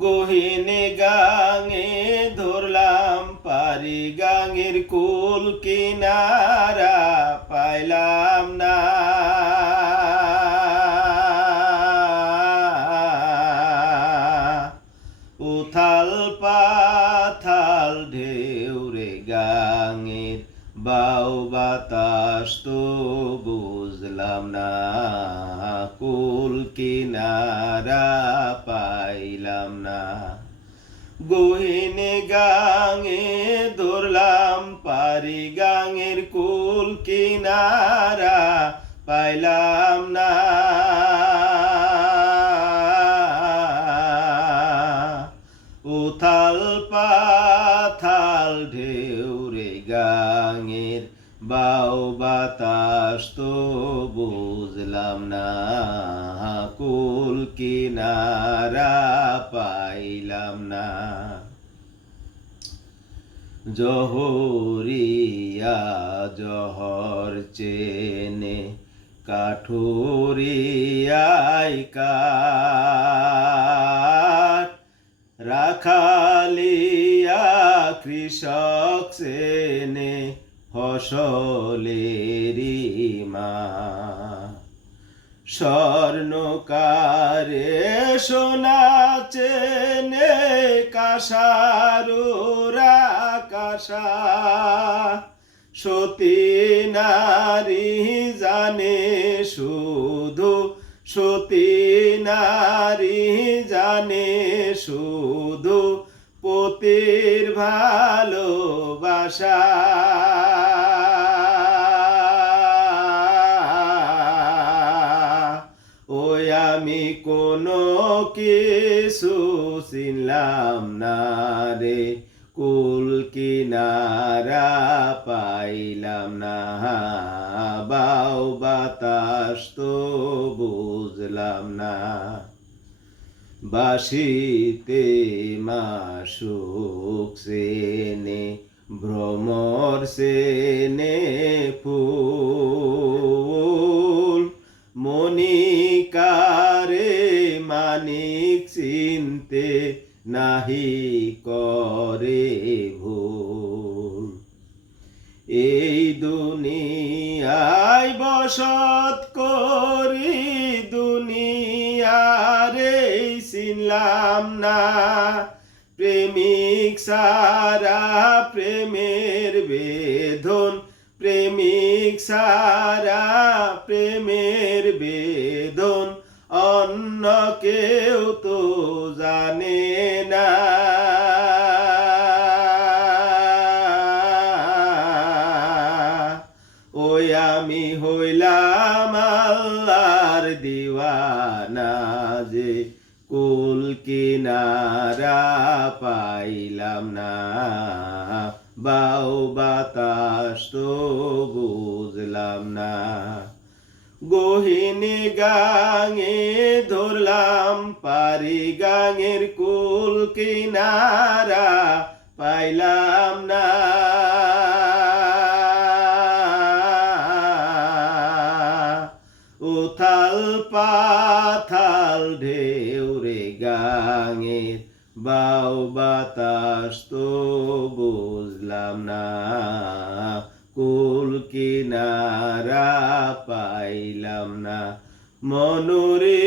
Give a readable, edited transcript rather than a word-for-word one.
গহীনে গাঙে ধরলাম পারি, গাঙের কুল কিনারা পাইলাম না। উথাল পাথাল ঢেউ রে গাঙের, বাউ বাতাস তো বুঝলাম না। কুল কিনারা পাইলাম না। গহীনে গাঙে ধরলাম পারি, গাঙের কুল কিনারা পাইলাম না। উথাল পাথাল ঢেউ রে গাঙের, বাউ বাতাস তো বুঝলাম না। কুল কিনারা পাইলাম না। জহরিয়া জহর চেনে কাঠুরিয়াই কাঠ, রাখালিয়া কৃষক চেনে ফসলেরি মা। স্বর্ণকারে সোনা চেনে কাসারুরা কাসা, সতী নারী জানে শুধু, সতী নারী জানে শুধু পতির ভালোবাসা। ওই আমি কোনো কিছু চিনলাম না রে, কুল কিনারা পাইলাম না। বাউ বাতাস তো বুঝলাম না। বাসিতে মাসুক সেনে ভ্রমর সেনে ফুল, মনিকারে মানিক চিনতে নাহি করে ভুল। এই দুনিয়ায় বসত করি, দুনিয়ারে চিনলাম না। প্রেমিক সারা প্রেমের বেদন, প্রেমিক সারা প্রেমের বেদন অন্য কেউ তো জানে না। ওই আমি হইলাম আল্লাহর দিওয়ানা যে, কুল কিনারা পাইলাম না। বাউ বাতাস তো বুঝলাম না। গহীনে গাঙে ধরলাম পারি, গাঙের কুল কিনারা পাইলাম না। উথাল পাথাল ঢেউ রে গাঙের, বাউ বাতাস তো বুঝলাম না। কুল কিনারা পাইলাম না। মনুরে